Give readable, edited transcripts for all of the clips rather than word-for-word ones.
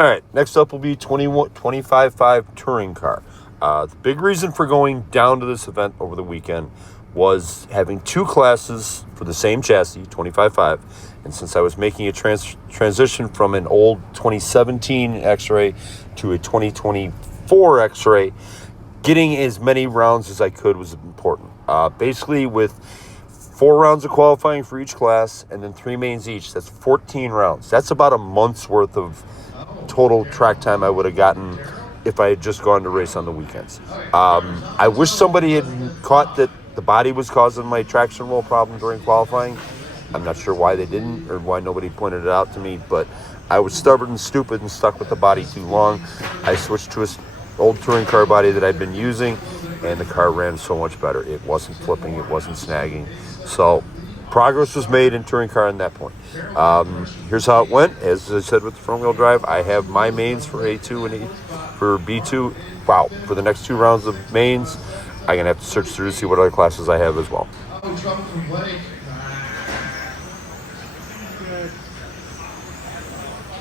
All right, next up will be 25.5 touring car. The big reason for going down to this event over the weekend was having two classes for the same chassis, 25.5. And since I was making a transition from an old 2017 X-Ray to a 2024 X-Ray, getting as many rounds as I could was important. Basically, with 4 rounds of qualifying for each class and then 3 mains each, that's 14 rounds. That's about a month's worth of total track time I would have gotten if I had just gone to race on the weekends. I wish somebody had caught that the body was causing my traction roll problem during qualifying. I'm not sure why they didn't or why nobody pointed it out to me, but I was stubborn and stupid and stuck with the body too long. I switched to an old touring car body that I'd been using, and the car ran so much better. It wasn't flipping, it wasn't snagging. So progress was made in touring car on that point. Here's how it went. As I said with the front wheel drive, I have my mains for A2 and for B2. Wow, for the next 2 rounds of mains, I'm going to have to search through to see what other classes I have as well. Oh, trouble from Blake.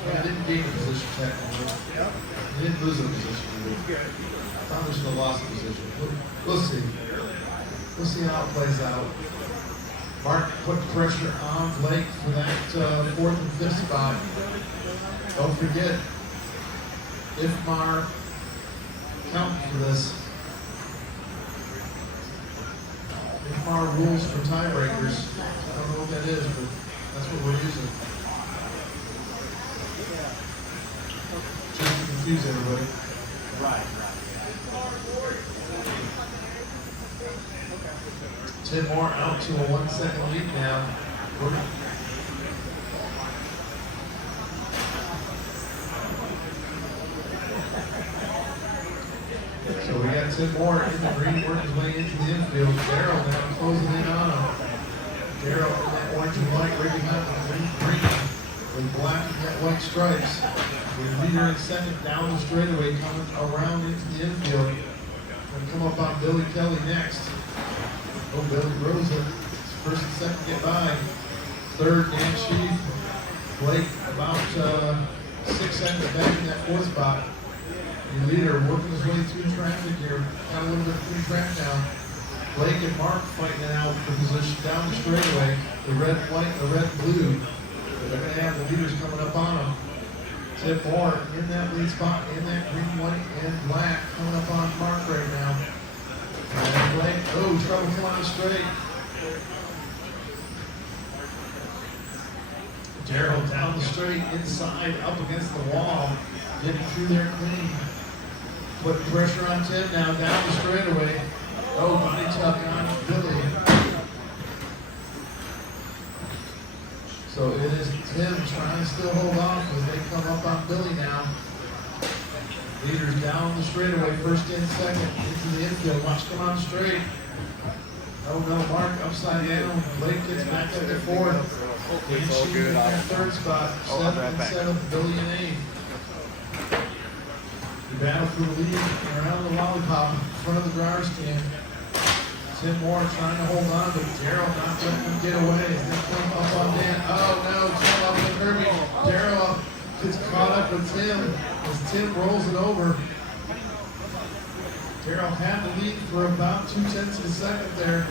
He didn't gain a position technically. He didn't lose a position. Thomas should have lost a position. We'll see. We'll see how it plays out. Mark put pressure on Blake for that 4th and 5th spot. Don't forget, if Mar count for this, if Mar rules for tiebreakers, I don't know what that is, but that's what we're using. Just to confuse everybody. Right. Tim Moore out to a 1-second lead now. So we got Tim Moore in the green, working his way into the infield. Darrell now closing in on him. Darrell in that orange and white, right behind the green with black and white stripes. With leader in second down the straightaway, coming around into the infield. Going to come up on Billy Kelly next. Oh, Billy Rosa, first and second get by. Third, Dan Sheaf. Blake about 6 seconds back in that 4th spot. Your leader working his way through traffic here. Got a little bit through track now. Blake and Mark fighting it out for position down the straightaway. The red, white, the red, blue. They're going to have the leaders coming up on them. Tim Moore in that lead spot, in that green, white, and black, coming up on Mark right now. And Blake, oh, trouble coming on straight. Darrell down the straight, inside, up against the wall, getting through there clean. Putting pressure on Tim now, down the straightaway. Oh, body tuck on Billy. So it is Tim trying to still hold on as they come up on Billy now. Leaders down the straightaway, first in, second, into the infield. Watch come on straight. Oh no, Mark upside down. Blake gets back up at 4th. And she in that 3rd spot. 7th and 7th, Billy and 8th. The battle for the lead around the lollipop in front of the driver's stand. Tim Moore trying to hold on, but Darrell not letting him get away. They come up on Dan. Oh no, Tim up with Kirby. Darrell gets caught up with Tim as Tim rolls it over. Darrell had the lead for about 0.2 of a second there.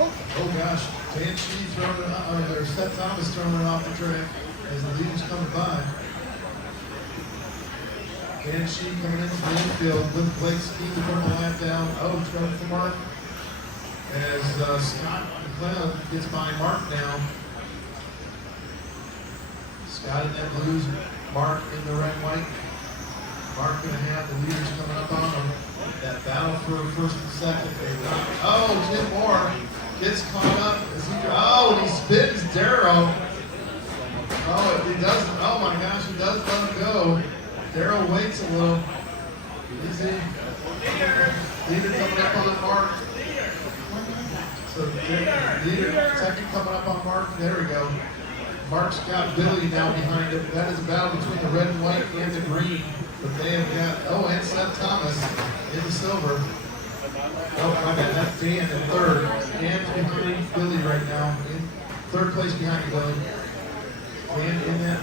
Oh gosh, Dan Shee throwing it off, or Seth Thomas throwing it off the track as the leaders coming by. Dan Shee coming into the infield with Blake Ski to put the lap down. Oh, trouble for Mark. As Scott McLeod gets by Mark now. Scott in that blues, Mark in the red white. Mark gonna have the leaders coming up on him. That battle for first and second. Oh, Tim Moore gets caught up as he, oh, and he spins Darrell. Oh, if he doesn't, oh my gosh, he does let him go. Darrell waits a little. Easy. Leader coming up on Mark. So leader second coming up on Mark. There we go. Mark's got Billy now behind him. That is a battle between the red and white and the green. But they have got, oh, and Seth Thomas in the silver. Oh, my bad, that's Dan in 3rd. Dan behind Billy right now. In 3rd place behind Billy. Dan in that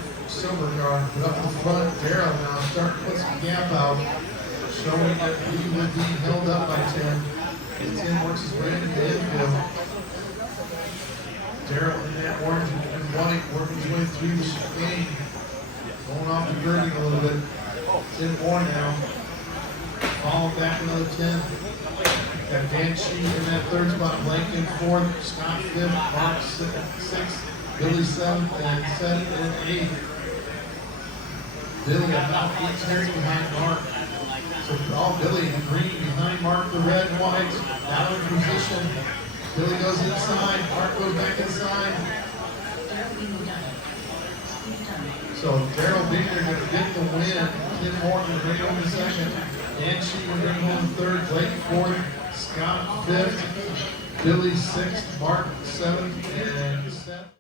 silver car. But up the front, Daryl now starting to put some gap out, showing that he would be held up by 10. And 10 works his way into the infield. Daryl in that orange and white working his way through the chicane. Going off the girding a little bit. 10 more now. Following back another 10. Got Dan Sheet in that third spot. Blank in fourth. Scott fifth. Mark sixth. Billy seventh. And seventh and eighth. Billy about 8 tenths behind Mark. So Billy the green behind Mark the red and white. Now in position. Billy goes inside. Mark goes back inside. So Daryl Binger going to get the win. Tim Morton bring home the second. Dan Sheet will bring home the third. Blake fourth. Scott fifth. Billy sixth. Mark seventh. And Seth.